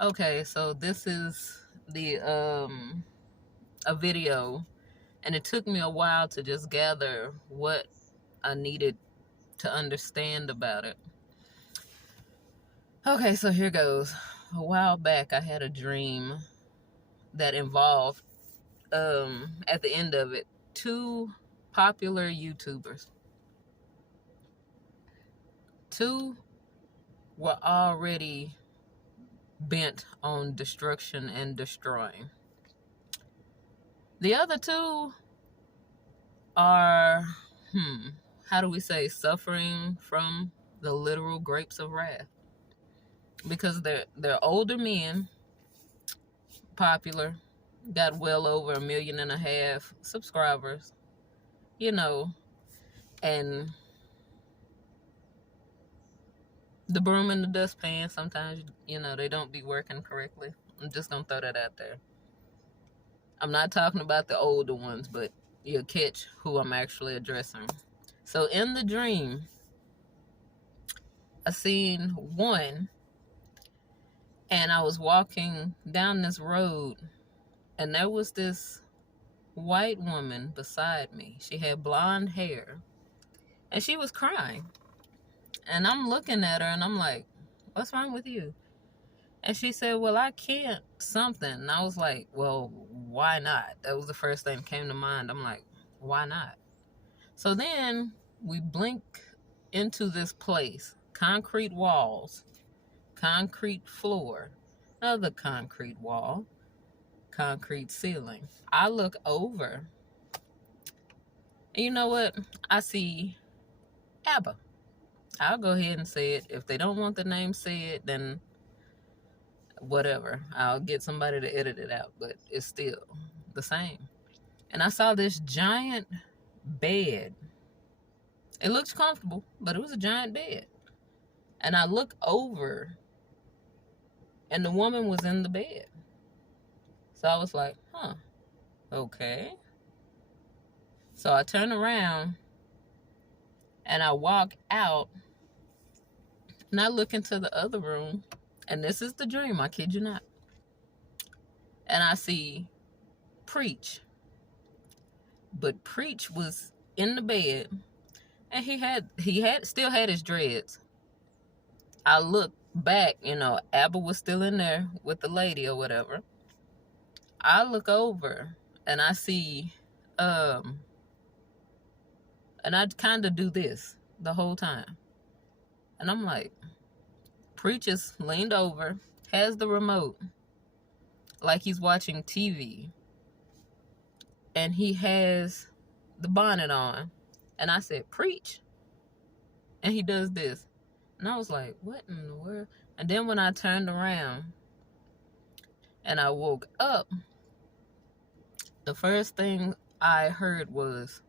Okay, so this is the a video, and it took me a while to just gather what I needed to understand about it. Okay, so here goes. A while back I had a dream that involved at the end of it two popular YouTubers. Two were already bent on destruction and destroying. The other two are, how do we say, suffering from the literal grapes of wrath, because they're older men, popular, got well over 1.5 million subscribers, you know, and the broom and the dustpan sometimes, they don't be working correctly. I'm just gonna throw that out there. I'm not talking about the older ones, but you'll catch who I'm actually addressing. So in the dream, I seen one, and I was walking down this road, and there was this white woman beside me. She had blonde hair, and she was crying. And I'm looking at her, and I'm like, "What's wrong with you?" And she said, "Well, I can't something." And I was like, "Well, why not?" That was the first thing that came to mind. I'm like, "Why not?" So then we blink into this place. Concrete walls, concrete floor, another concrete wall, concrete ceiling. I look over, and you know what? I see ABBA. I'll go ahead and say it. If they don't want the name said, then whatever. I'll get somebody to edit it out, but it's still the same. And I saw this giant bed. It looked comfortable, but it was a giant bed. And I look over, and the woman was in the bed. So I was like, okay. So I turn around, and I walk out, and I look into the other room, and this is the dream, I kid you not. And I see Preach. But Preach was in the bed, and he still had his dreads. I look back, Abba was still in there with the lady or whatever. I look over, and I see, and I kind of do this the whole time. And I'm like, Preach is leaned over, has the remote, like he's watching TV, and he has the bonnet on. And I said, Preach. And he does this. And I was like, what in the world? And then when I turned around and I woke up, the first thing I heard was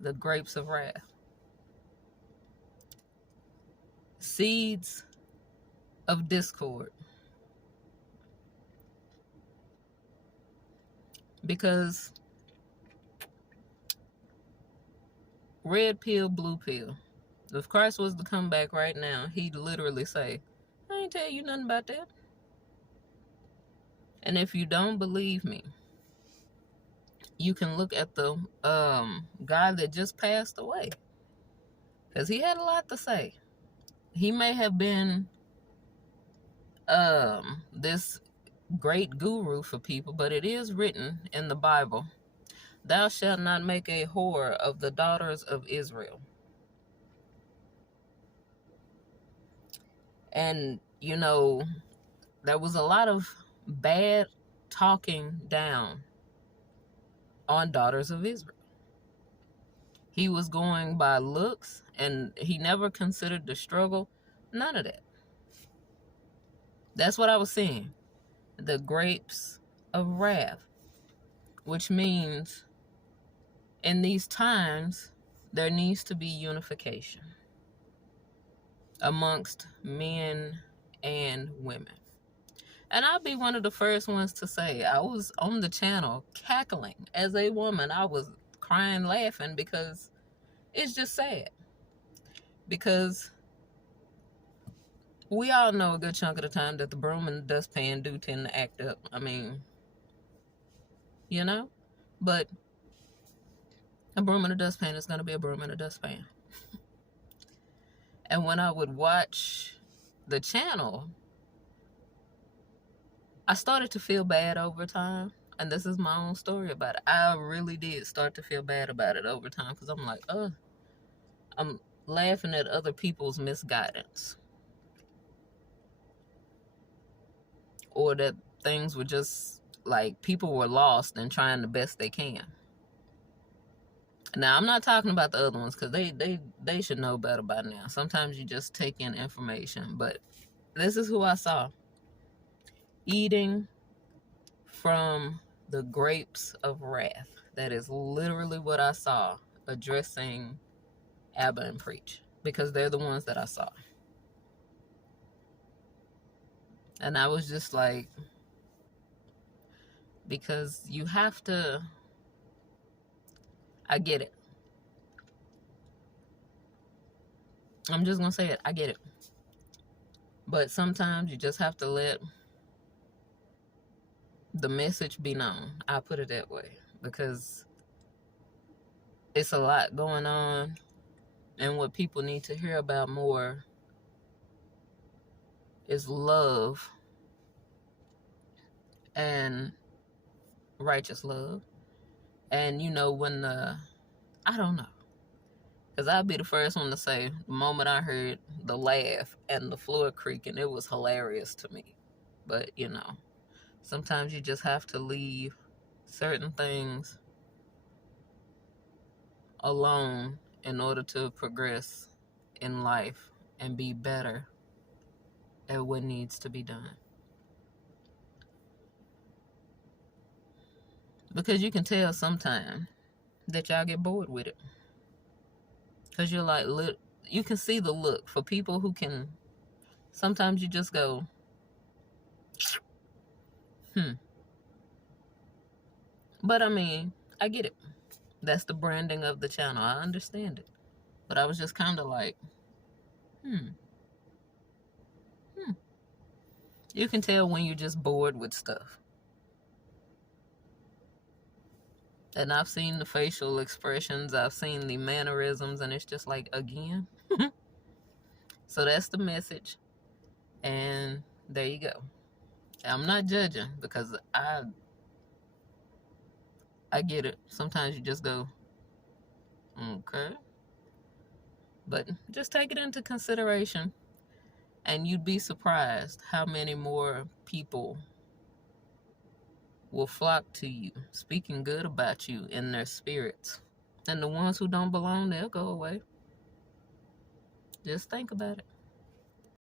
the grapes of wrath. Seeds of discord. Because red pill, blue pill. If Christ was to come back right now, he'd literally say, I ain't tell you nothing about that. And if you don't believe me, you can look at the guy that just passed away. Because he had a lot to say. He may have been this great guru for people, but it is written in the Bible, thou shalt not make a whore of the daughters of Israel. And, there was a lot of bad talking down on daughters of Israel. He was going by looks, and he never considered the struggle. None of that. That's what I was seeing. The grapes of wrath, which means in these times, there needs to be unification amongst men and women. And I'll be one of the first ones to say, I was on the channel cackling as a woman. I was crying, laughing, because it's just sad. Because We all know a good chunk of the time that the broom and the dustpan do tend to act up. I mean, you know? But a broom and a dustpan is going to be a broom and a dustpan. And when I would watch the channel, I started to feel bad over time. And this is my own story about it. I really did start to feel bad about it over time because I'm like, I'm laughing at other people's misguidance. Or that things were just like people were lost and trying the best they can. Now, I'm not talking about the other ones because they should know better by now. Sometimes you just take in information. But this is who I saw eating from the grapes of wrath. That is literally what I saw addressing Abba and Preach, because they're the ones that I saw. And I was just like, because you have to, I get it. I'm just going to say it. I get it. But sometimes you just have to let the message be known. I'll put it that way. Because it's a lot going on. And what people need to hear about more is love and righteous love. And you know, when I don't know. Because I'll be the first one to say, the moment I heard the laugh and the floor creaking, it was hilarious to me. But, you know, sometimes you just have to leave certain things alone in order to progress in life and be better at what needs to be done. Because you can tell sometimes that y'all get bored with it. Because you're like, look, you can see the look for people who can, sometimes you just go, But I mean, I get it. That's the branding of the channel. I understand it. But I was just kind of like, You can tell when you're just bored with stuff. And I've seen the facial expressions, I've seen the mannerisms, and it's just like, again. So that's the message. And there you go. I'm not judging because I get it. Sometimes you just go, okay. But just take it into consideration. And you'd be surprised how many more people will flock to you, speaking good about you in their spirits. And the ones who don't belong, they'll go away. Just think about it.